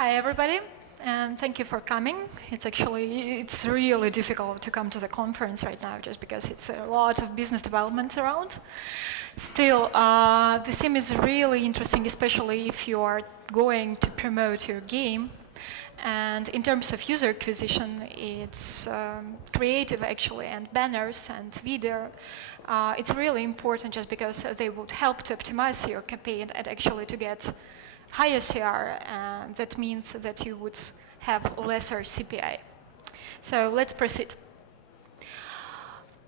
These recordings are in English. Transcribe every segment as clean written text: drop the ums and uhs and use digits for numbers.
Hi everybody, and thank you for coming. It's really difficult to come to the conference right now just because it's a lot of business development around. Still, the theme is really interesting, especially if you are going to promote your game. And in terms of user acquisition, it's creative actually, and banners and video. It's really important just because they would help to optimize your campaign and actually to get higher CR, and that means that you would have lesser CPI. So let's proceed.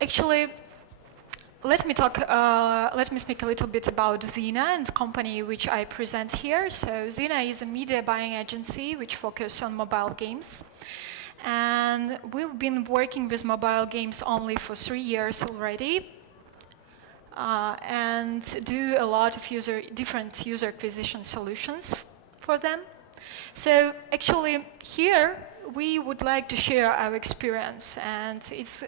Actually, let me speak a little bit about ZENNA and company which I present here. So ZENNA is a media buying agency which focuses on mobile games. And we've been working with mobile games only for 3 years already. And do a lot of different user acquisition solutions for them. So actually here we would like to share our experience, and it's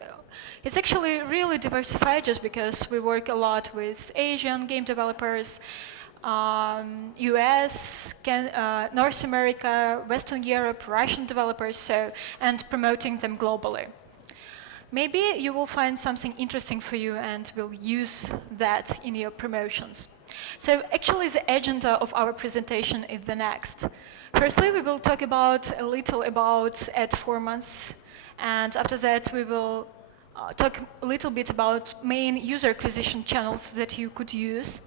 actually really diversified just because we work a lot with Asian game developers, US, North America, Western Europe, Russian developers, and promoting them globally. Maybe you will find something interesting for you and will use that in your promotions. So actually the agenda of our presentation is the next. Firstly, we will talk a little about ad formats, and after that we will talk a little bit about main user acquisition channels that you could use,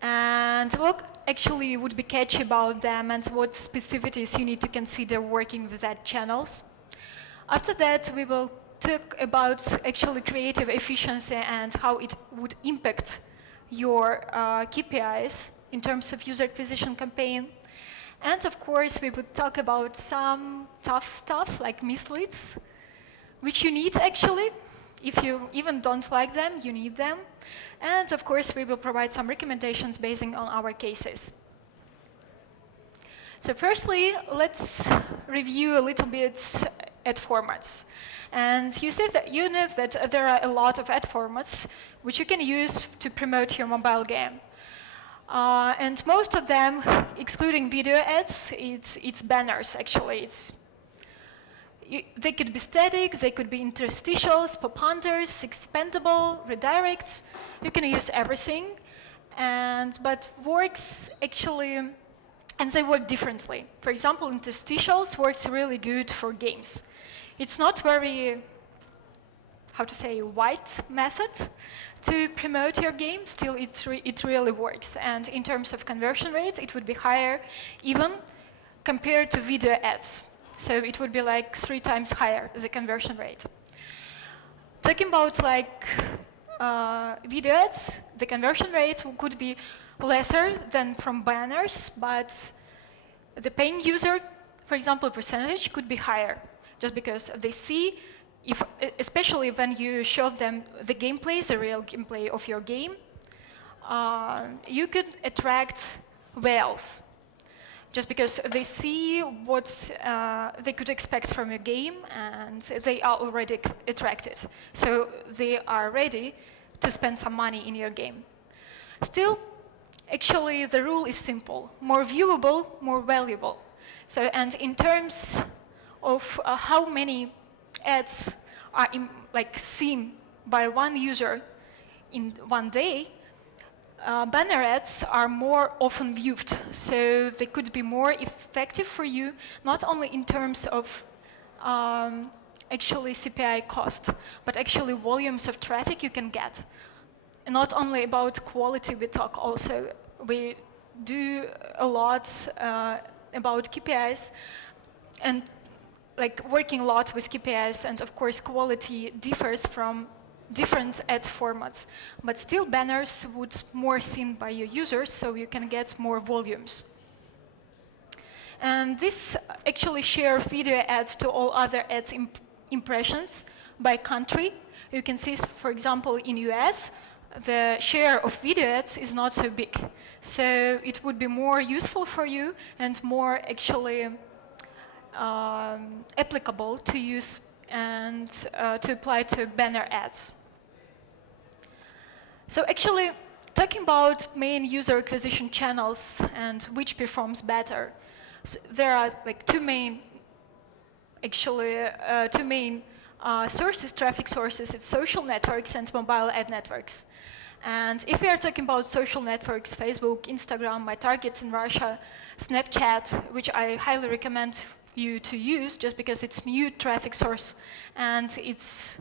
and what actually would be catchy about them and what specificities you need to consider working with that channels. After that, we will talk about actually creative efficiency and how it would impact your KPIs in terms of user acquisition campaign. And of course, we would talk about some tough stuff like misleads, which you need actually. If you even don't like them, you need them. And of course, we will provide some recommendations based on our cases. So firstly, let's review a little bit ad formats. And you know that there are a lot of ad formats which you can use to promote your mobile game. And most of them, excluding video ads, it's banners actually. They could be static, they could be interstitials, pop-hunters, expandable, redirects. You can use everything, but works actually, and they work differently. For example, interstitials works really good for games. It's not very, how to say, white method to promote your game. Still, it really works. And in terms of conversion rate, it would be higher even compared to video ads. So it would be like 3 times higher, the conversion rate. Talking about video ads, the conversion rate could be lesser than from banners, but the paying user, for example, percentage could be higher. Just because they see, especially when you show them the gameplay, the real gameplay of your game, you could attract whales. Just because they see what they could expect from your game, and they are already attracted. So they are ready to spend some money in your game. Still, actually, the rule is simple. More viewable, more valuable. So, and in terms of how many ads are seen by one user in one day, banner ads are more often viewed. So they could be more effective for you, not only in terms of actually CPI cost, but actually volumes of traffic you can get. And not only about quality we talk also. We do a lot about KPIs, and working a lot with KPIs, and of course quality differs from different ad formats, but still banners would more seen by your users, so you can get more volumes. And this actually share video ads to all other ads impressions by country. You can see, for example, in US, the share of video ads is not so big. So it would be more useful for you and more actually applicable to use and to apply to banner ads. So actually, talking about main user acquisition channels and which performs better, So there are like two main sources, traffic sources. It's social networks and mobile ad networks. And if we are talking about social networks, Facebook, Instagram, my targets in Russia, Snapchat, which I highly recommend you to use just because it's new traffic source, and it's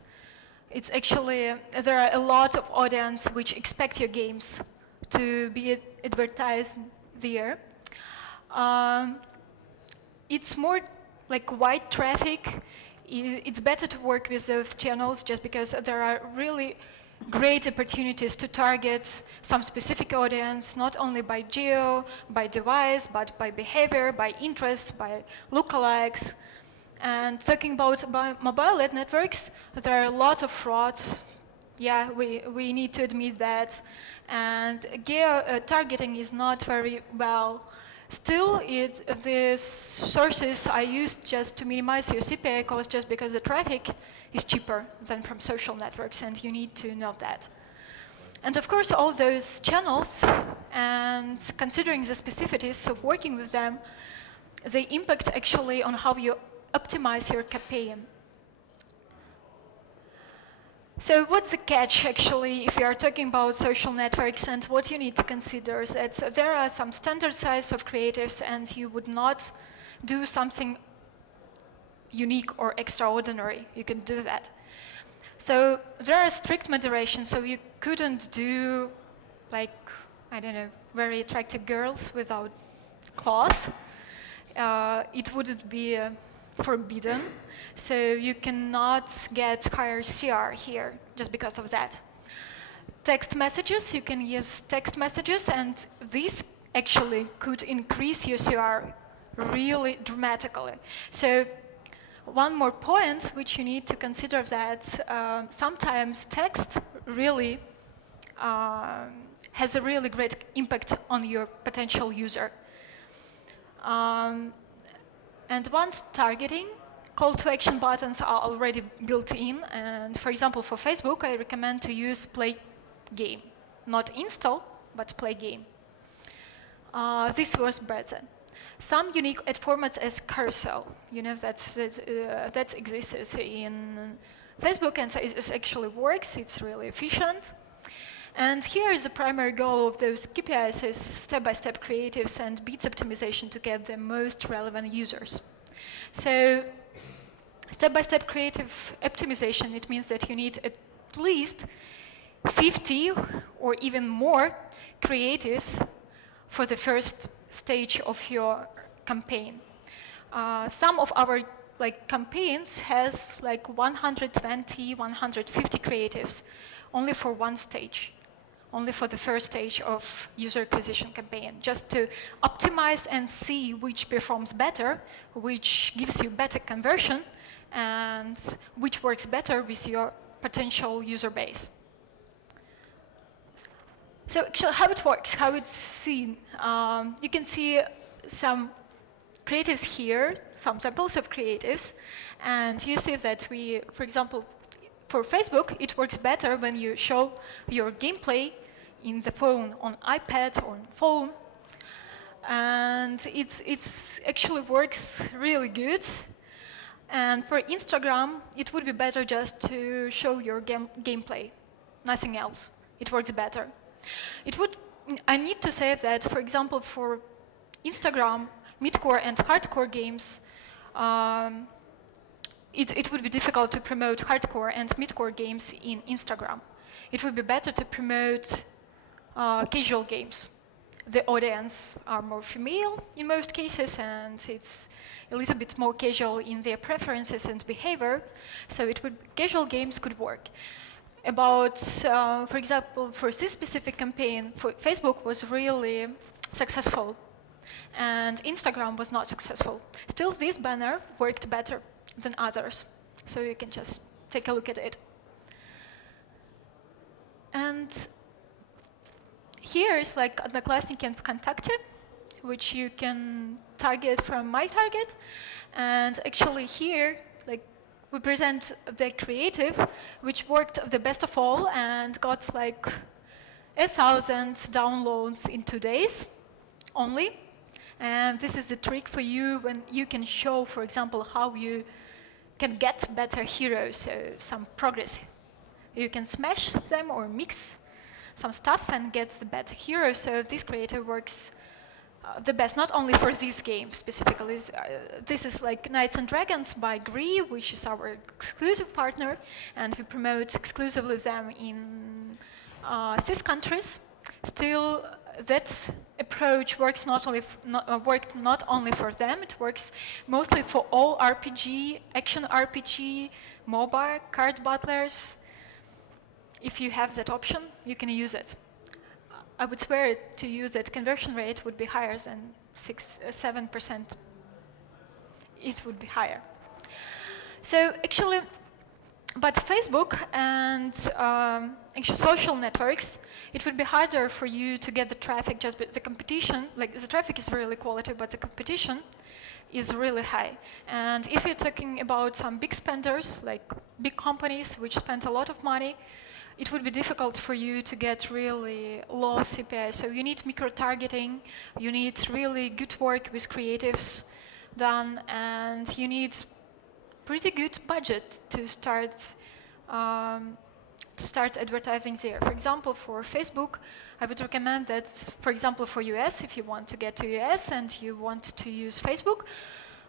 actually, there are a lot of audience which expect your games to be advertised there. It's more like wide traffic. It's better to work with those channels just because there are really great opportunities to target some specific audience, not only by geo, by device, but by behavior, by interests, by lookalikes. And talking about mobile ad networks, there are a lot of frauds. Yeah, we need to admit that. And targeting is not very well. Still, these sources are used just to minimize your CPA cost just because the traffic is cheaper than from social networks, and you need to know that. And of course, all those channels, and considering the specificities of working with them, they impact actually on how you optimize your campaign. So what's the catch, actually, if you are talking about social networks, and what you need to consider is that there are some standard size of creatives, and you would not do something unique or extraordinary. You can do that. So there are strict moderation, so you couldn't do, like, I don't know, very attractive girls without cloth. It wouldn't be forbidden. So you cannot get higher CR here just because of that. Text messages, you can use text messages, and this actually could increase your CR really dramatically. So one more point which you need to consider, that sometimes text really has a really great impact on your potential user. And once targeting, call to action buttons are already built in, and for example for Facebook I recommend to use play game. Not install, but play game. This was better. Some unique ad formats as carousel, you know, that exists in Facebook, and it actually works, it's really efficient. And here is the primary goal of those KPIs is step-by-step creatives and beats optimization to get the most relevant users. So step-by-step creative optimization, it means that you need at least 50 or even more creatives for the first stage of your campaign. Some of our campaigns has 120, 150 creatives only for one stage, only for the first stage of user acquisition campaign, just to optimize and see which performs better, which gives you better conversion, and which works better with your potential user base. So actually how it works, how it's seen. You can see some creatives here, some samples of creatives, and you see that we, for example, for Facebook, it works better when you show your gameplay in the phone, on iPad or on phone. And it's actually works really good. And for Instagram, it would be better just to show your gameplay, nothing else. It works better. I need to say that, for example, for Instagram, mid-core and hardcore games, it would be difficult to promote hardcore and mid-core games in Instagram. It would be better to promote casual games. The audience are more female in most cases, and it's a little bit more casual in their preferences and behavior, so casual games could work. About, for example, for this specific campaign, Facebook was really successful, and Instagram was not successful. Still, this banner worked better than others, so you can just take a look at it. And here is Одноклассники and Контакте, which you can target from my target. And actually here, we present the creative, which worked the best of all and got 1,000 downloads in 2 days only. And this is the trick for you when you can show, for example, how you can get better heroes, so some progress. You can smash them or mix some stuff and get the better hero. So this creator works the best, not only for this game specifically. This is like Knights and Dragons by Gree, which is our exclusive partner, and we promote exclusively them in 6 countries. Still, that approach works worked not only for them, it works mostly for all RPG, action RPG, MOBA, card battlers. If you have that option, you can use it. I would swear to you that conversion rate would be higher than 7%. It would be higher. So actually, but Facebook and actually social networks, it would be harder for you to get the traffic just the competition, like the traffic is really quality, but the competition is really high. And if you're talking about some big spenders, like big companies which spend a lot of money, it would be difficult for you to get really low CPI. So you need micro-targeting, you need really good work with creatives done, and you need pretty good budget to start advertising there. For example, for Facebook, I would recommend that, for example, for US, if you want to get to US and you want to use Facebook,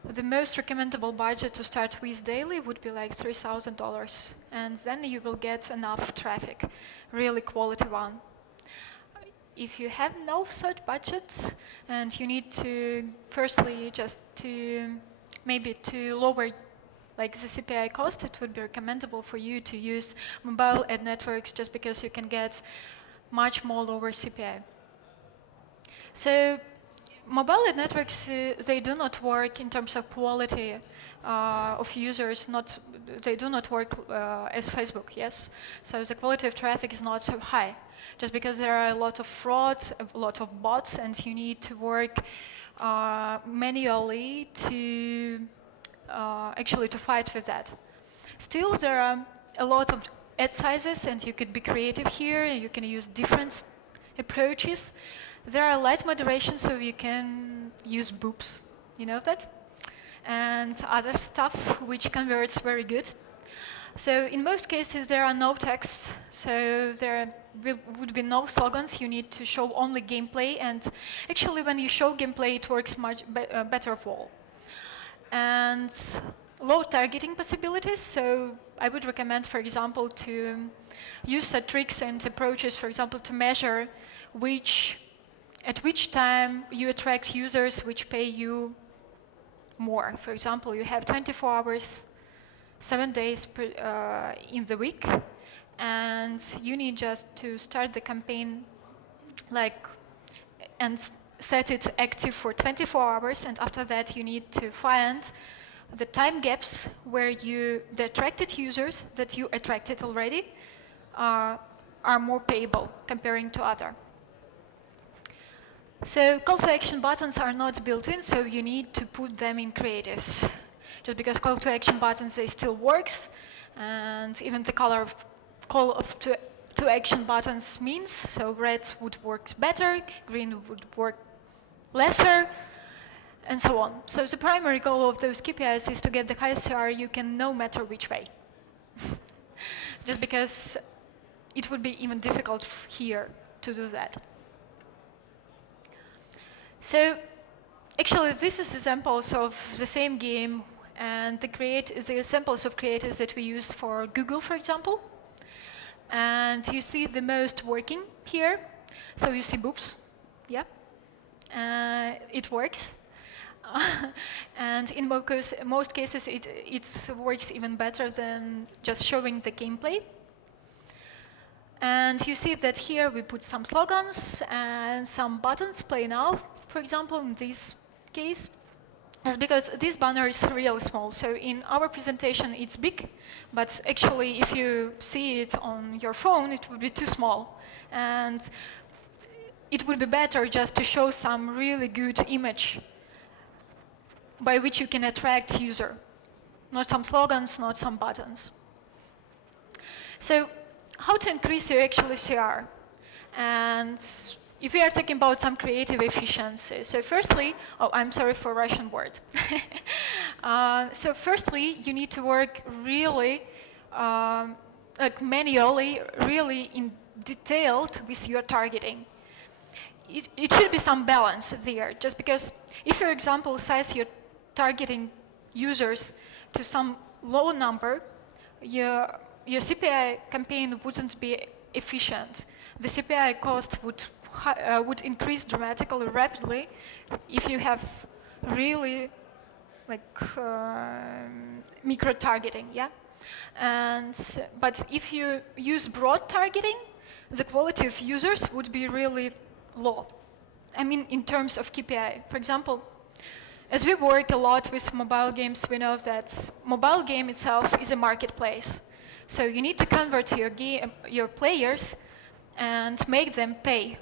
the most recommendable budget to start with daily would be like $3,000, and then you will get enough traffic, really quality one. If you have no such budgets and you need to, firstly, just to maybe to lower like the CPI cost, it would be recommendable for you to use mobile ad networks just because you can get much more lower CPI. So mobile ad networks, they do not work in terms of quality of users, they do not work as Facebook, yes? So the quality of traffic is not so high, just because there are a lot of frauds, a lot of bots, and you need to work manually to actually to fight with that. Still, there are a lot of ad sizes, and you could be creative here, you can use different approaches. There are light moderation, so you can use boobs, you know that? And other stuff which converts very good. So in most cases there are no text, so there would be no slogans, you need to show only gameplay, and actually when you show gameplay it works much better of all. And low targeting possibilities, so I would recommend, for example, to use some tricks and approaches, for example, to measure at which time you attract users which pay you more. For example, you have 24 hours, 7 days in the week, and you need just to start the campaign and set it active for 24 hours, and after that you need to find the time gaps where the attracted users that you attracted already are more payable comparing to other. So call to action buttons are not built in, so you need to put them in creatives. Just because call to action buttons, they still works, and even the color of call to action buttons means, so red would work better, green would work lesser, and so on. So the primary goal of those KPIs is to get the highest CR you can no matter which way. Just because it would be even difficult here to do that. So actually this is examples of the same game, and the examples of creatives that we use for Google, for example. And you see the most working here. So you see boobs, yeah. It works. And in most cases it works even better than just showing the gameplay. And you see that here we put some slogans and some buttons, play now, for example, in this case. That's because this banner is really small. So in our presentation it's big, but actually if you see it on your phone it would be too small. And it would be better just to show some really good image by which you can attract user. Not some slogans, not some buttons. So how to increase your actual CR? And if we are talking about some creative efficiency, so firstly, oh, I'm sorry for Russian word. So firstly, you need to work really like manually, really in detailed with your targeting. It should be some balance there, just because if, for example, size you're targeting users to some low number, your CPI campaign wouldn't be efficient. The CPI cost would increase dramatically, rapidly, if you have really like micro-targeting, yeah? But if you use broad targeting, the quality of users would be really low. I mean, in terms of KPI. For example, as we work a lot with mobile games, we know that mobile game itself is a marketplace. So you need to convert your players and make them pay.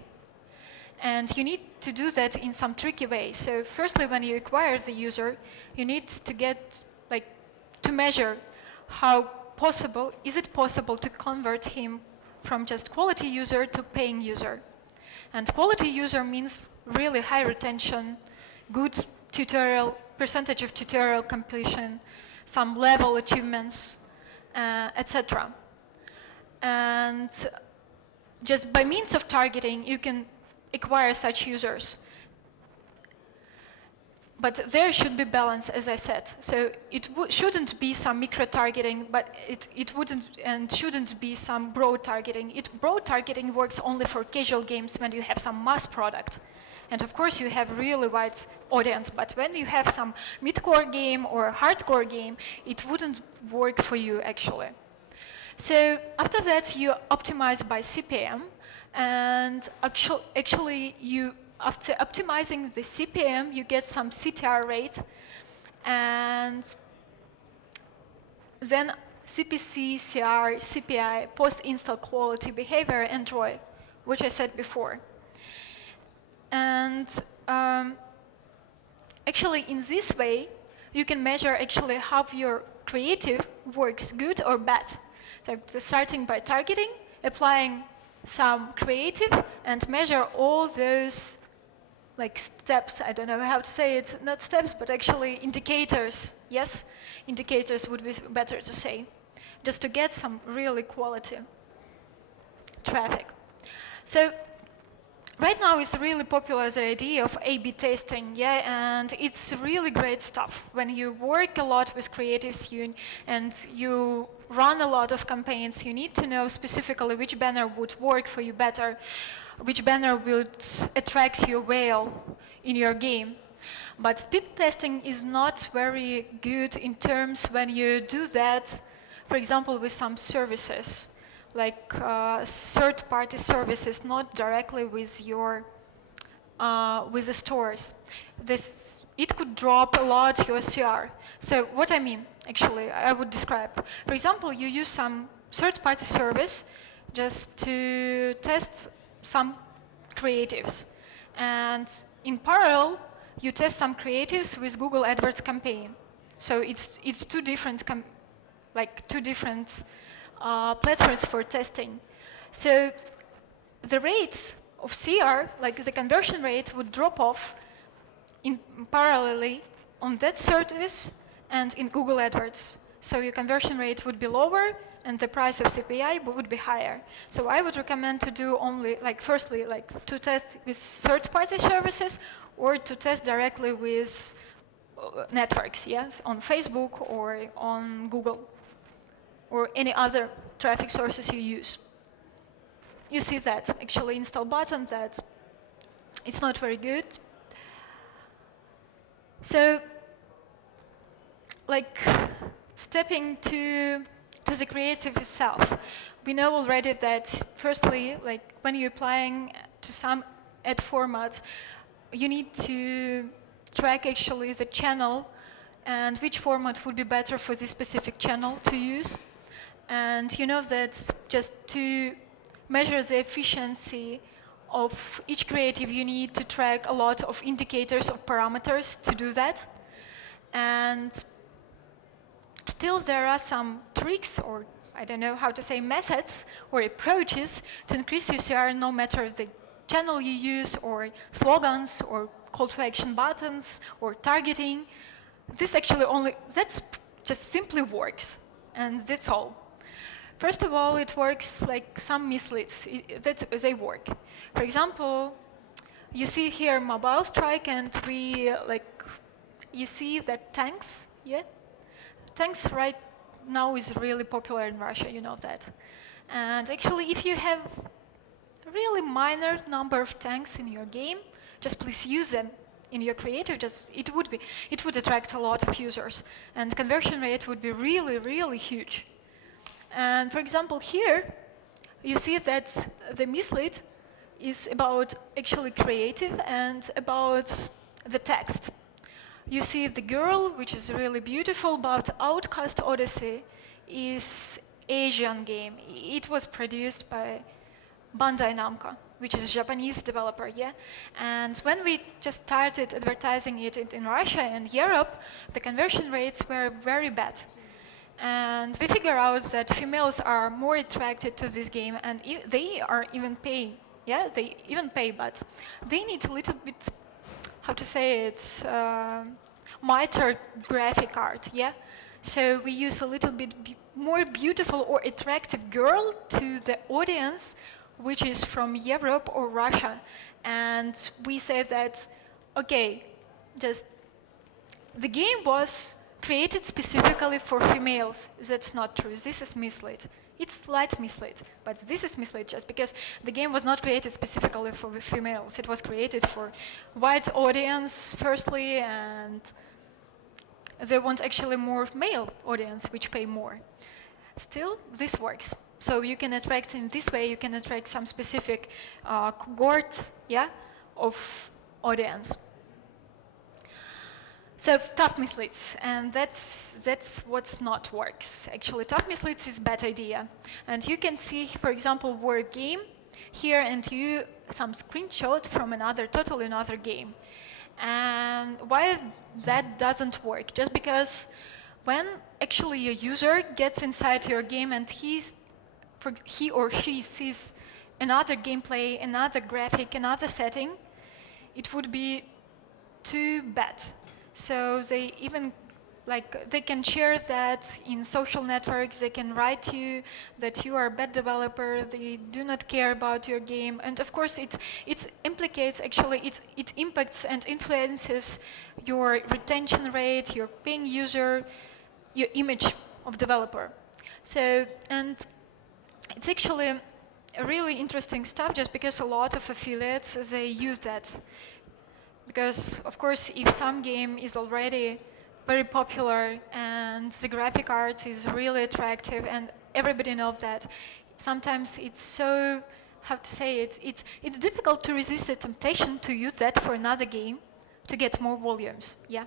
And you need to do that in some tricky way. So firstly, when you acquire the user, you need to get, like, to measure how possible, is it possible to convert him from just quality user to paying user. And quality user means really high retention, good tutorial, percentage of tutorial completion, some level achievements, etc. And just by means of targeting, you can acquire such users. But there should be balance, as I said. So it shouldn't be some micro-targeting, but it wouldn't and shouldn't be some broad targeting. Broad targeting works only for casual games when you have some mass product. And of course, you have really wide audience. But when you have some mid-core game or hardcore game, it wouldn't work for you, actually. So after that, you optimize by CPM. And actually, after optimizing the CPM, you get some CTR rate, and then CPC, CR, CPI, post-install quality, behavior, and ROI, which I said before. And actually, in this way, you can measure actually how your creative works good or bad. So starting by targeting, applying some creative, and measure all those like steps, I don't know how to say it, not steps, but actually indicators, yes? Indicators would be better to say, just to get some really quality traffic. So right now it's really popular the idea of A/B testing, yeah, and it's really great stuff. When you work a lot with creatives and you run a lot of campaigns, you need to know specifically which banner would work for you better, which banner would attract you well in your game. But speed testing is not very good in terms when you do that, for example, with some services, like third-party services, not directly with your with the stores. It could drop a lot your CR. So what I mean, actually, I would describe. For example, you use some third-party service just to test some creatives. And in parallel, you test some creatives with Google AdWords campaign. So it's two different platforms for testing. So the rates of CR, like the conversion rate, would drop off in parallelly on that service and in Google AdWords. So your conversion rate would be lower and the price of CPI would be higher. So I would recommend to do only, firstly, to test with third-party services or to test directly with networks, yes, on Facebook or on Google or any other traffic sources you use. You see that actually install button that it's not very good. So, stepping to the creative itself, we know already that firstly, when you're applying to some ad formats, you need to track actually the channel and which format would be better for this specific channel to use. And you know that just to measure the efficiency of each creative, you need to track a lot of indicators of parameters to do that. And still there are some tricks, or I don't know how to say, methods or approaches to increase UCR no matter the channel you use, or slogans, or call to action buttons, or targeting. This actually that's just simply works, and that's all. First of all, it works like some misleads, they work. For example, you see here mobile strike, and you see that tanks, yeah? Tanks right now is really popular in Russia, you know that. And actually, if you have a really minor number of tanks in your game, just please use them in your creator. It would attract a lot of users, and conversion rate would be really, really huge. And for example, here you see that the mislead is about actually creative and about the text. You see the girl, which is really beautiful, but Outcast Odyssey is Asian game. It was produced by Bandai Namco, which is a Japanese developer, yeah? And when we just started advertising it in Russia and Europe, the conversion rates were very bad. And we figure out that females are more attracted to this game, and they are even paying, yeah? They even pay, but they need a little bit, how to say it, mightier graphic art, yeah? So we use a little bit more beautiful or attractive girl to the audience, which is from Europe or Russia. And we say that, okay, just the game was created specifically for females. That's not true. This is mislead. It's slight mislead, but this is mislead just because the game was not created specifically for females. It was created for wide audience, firstly, and they want actually more male audience, which pay more. Still, this works. So you can attract, in this way, you can attract some specific cohort, yeah, of audience. So tough misleads, and that's what's not works. Actually, tough misleads is bad idea. And you can see, for example, word game here, and some screenshot from totally another game. And why that doesn't work? Just because when actually a user gets inside your game and he or she sees another gameplay, another graphic, another setting, it would be too bad. So they even, they can share that in social networks, they can write you that you are a bad developer, they do not care about your game, and of course it implicates, actually, it impacts and influences your retention rate, your paying user, your image of developer. So, and it's actually a really interesting stuff just because a lot of affiliates, they use that. Because, of course, if some game is already very popular and the graphic art is really attractive and everybody knows that, sometimes it's so, how to say it, it's difficult to resist the temptation to use that for another game to get more volumes, yeah?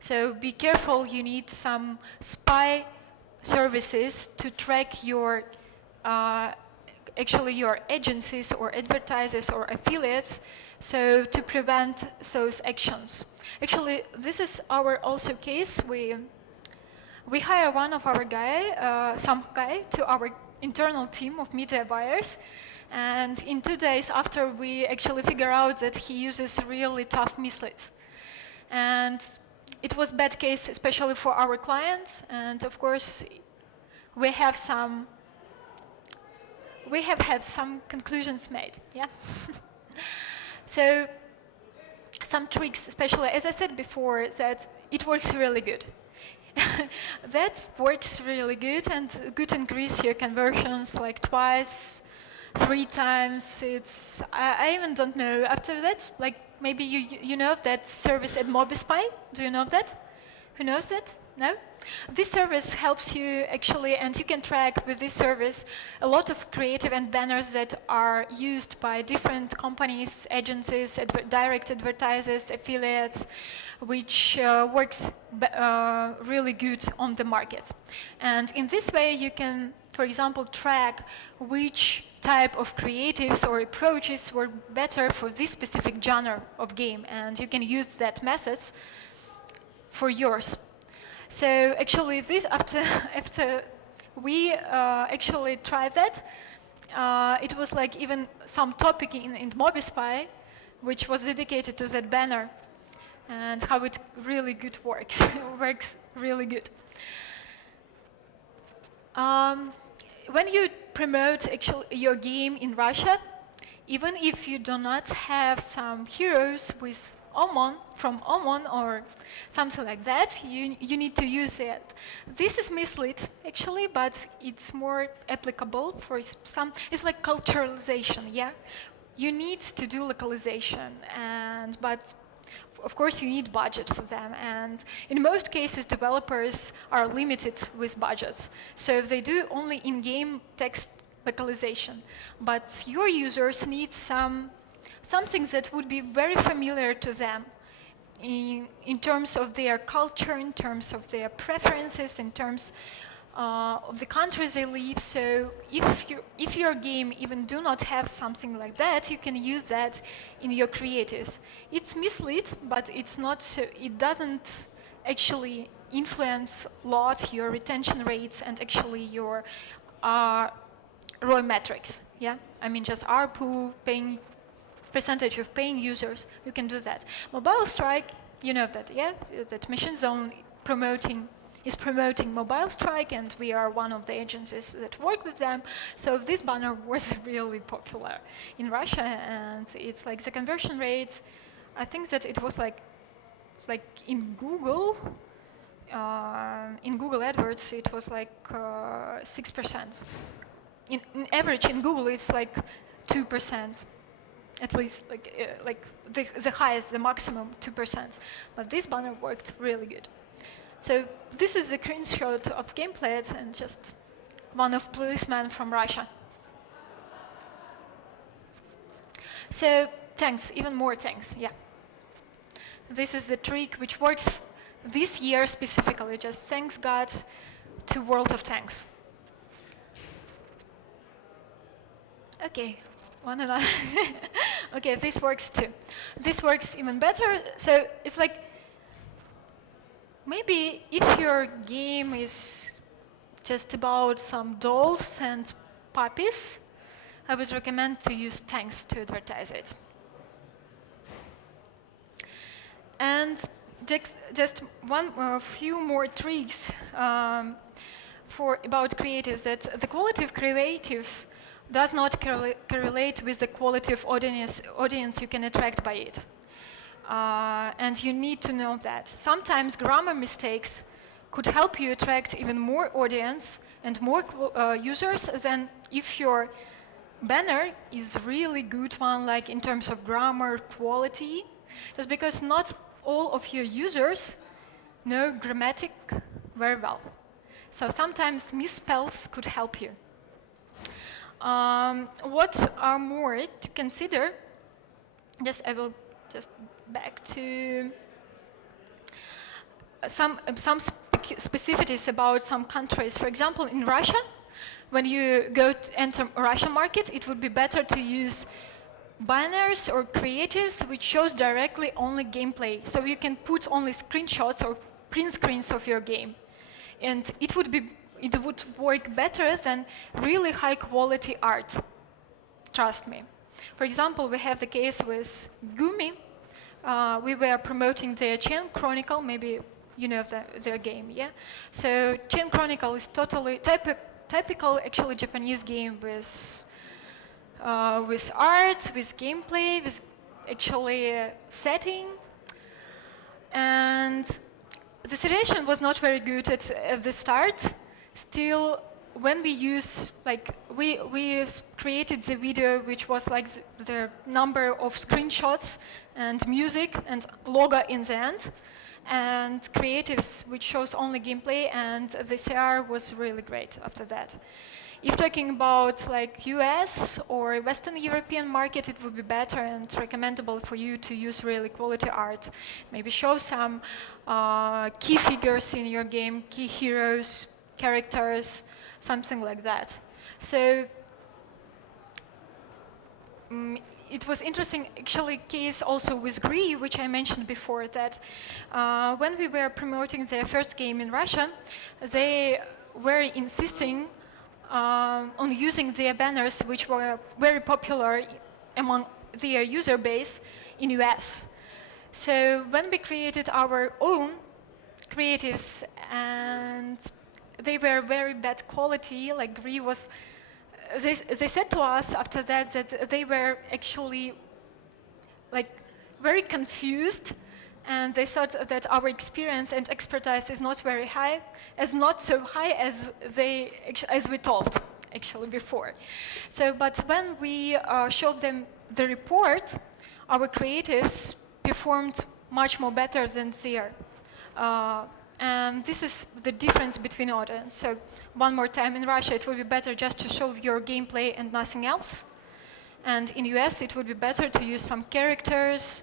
So be careful, you need some spy services to track your, actually your agencies or advertisers or affiliates, so to prevent those actions. Actually, this is our also case. We hire one of our some guy to our internal team of media buyers, and in 2 days after we actually figure out that he uses really tough misleads. And it was bad case, especially for our clients, and of course we have had some conclusions made, yeah? So some tricks, especially, as I said before, that it works really good. That works really good, and could increase your conversions like twice, 3 times. I even don't know. After that, like maybe you know that service at MobiSpy? Do you know that? Who knows that? No? This service helps you actually, and you can track with this service a lot of creative and banners that are used by different companies, agencies, direct advertisers, affiliates, which works really good on the market. And in this way, you can, for example, track which type of creatives or approaches were better for this specific genre of game, and you can use that methods for yours. So actually, this after we actually tried that, it was like even some topic in MobiSpy, which was dedicated to that banner and how it really good works. Works really good. When you promote your game in Russia, even if you do not have some heroes with from Oman or something like that, you need to use it. This is mislead, actually, but it's more applicable for some. It's like culturalization, yeah? You need to do localization, but of course you need budget for them, and in most cases developers are limited with budgets. So they do only in-game text localization, but your users need something that would be very familiar to them in terms of their culture, in terms of their preferences, in terms of the countries they live. So if your game even do not have something like that, you can use that in your creatives. It's mislead, but it's not so, it doesn't actually influence a lot your retention rates and actually your ROI metrics. Yeah, I mean just ARPU, percentage of paying users. You can do that. Mobile Strike, you know that, yeah, that Mission Zone is promoting Mobile Strike, and we are one of the agencies that work with them. So this banner was really popular in Russia, and it's like the conversion rates. I think that it was like in Google AdWords, it was like 6%. In average in Google, it's like 2%, at least, like the highest, the maximum 2%. But this banner worked really good. So this is a screenshot of gameplay and just one of policemen from Russia. So tanks, even more tanks, yeah. This is the trick which works this year specifically, just thanks God to World of Tanks. Okay, one another. Okay, this works too. This works even better. So it's like, maybe if your game is just about some dolls and puppies, I would recommend to use tanks to advertise it. And just a few more tricks about creatives, that the quality of creative does not correlate with the quality of audience you can attract by it. And you need to know that. Sometimes grammar mistakes could help you attract even more audience and more users than if your banner is really good one, like in terms of grammar quality, just because not all of your users know grammatic very well. So sometimes misspells could help you. What are more to consider? Yes, I will just back to some specificities about some countries. For example, in Russia, when you go to enter Russian market, it would be better to use banners or creatives which shows directly only gameplay. So you can put only screenshots or print screens of your game. And it would work better than really high quality art. Trust me. For example, we have the case with Gumi. We were promoting their Chain Chronicle, maybe you know their game, yeah? So Chain Chronicle is totally typical actually Japanese game with art, with gameplay, with actually setting. And the situation was not very good at the start. Still, when we use, like, we created the video which was like the number of screenshots and music and logo in the end, and creatives which shows only gameplay, and the CR was really great after that. If talking about like US or Western European market, it would be better and recommendable for you to use really quality art. Maybe show some key figures in your game, key heroes, characters, something like that. So it was interesting, actually, case also with Gree, which I mentioned before, that when we were promoting their first game in Russia, they were insisting on using their banners, which were very popular among their user base in US. So when we created our own creatives, and they were very bad quality, like Gree was, they said to us after that that they were actually like very confused, and they thought that our experience and expertise is not very high, not so high as we thought actually before. So, but when we showed them the report, our creatives performed much more better than their. And this is the difference between audience. So one more time, in Russia it would be better just to show your gameplay and nothing else. And in US it would be better to use some characters,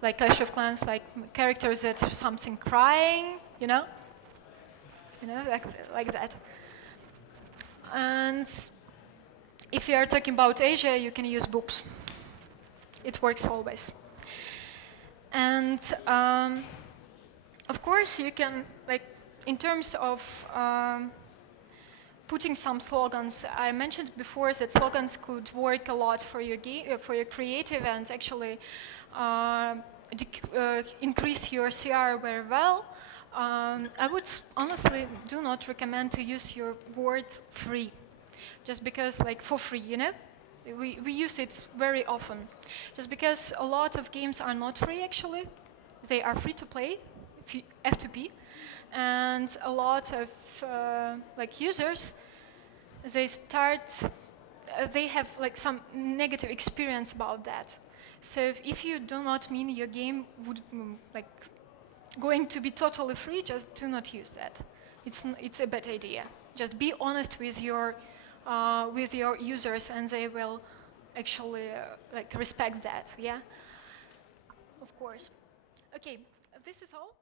like Clash of Clans, like characters that have something crying, you know, like that. And if you are talking about Asia, you can use boobs. It works always. And of course, you can, like, in terms of putting some slogans, I mentioned before that slogans could work a lot for your creative and actually increase your CR very well. I would honestly do not recommend to use your words free, just because, like, for free, you know? We use it very often. Just because a lot of games are not free, actually. They are free to play, F2P, and a lot of like users, they have like some negative experience about that. So if you do not mean your game would like going to be totally free, just do not use that. It's a bad idea. Just be honest with your users, and they will actually like respect that. Yeah, of course. Okay, this is all.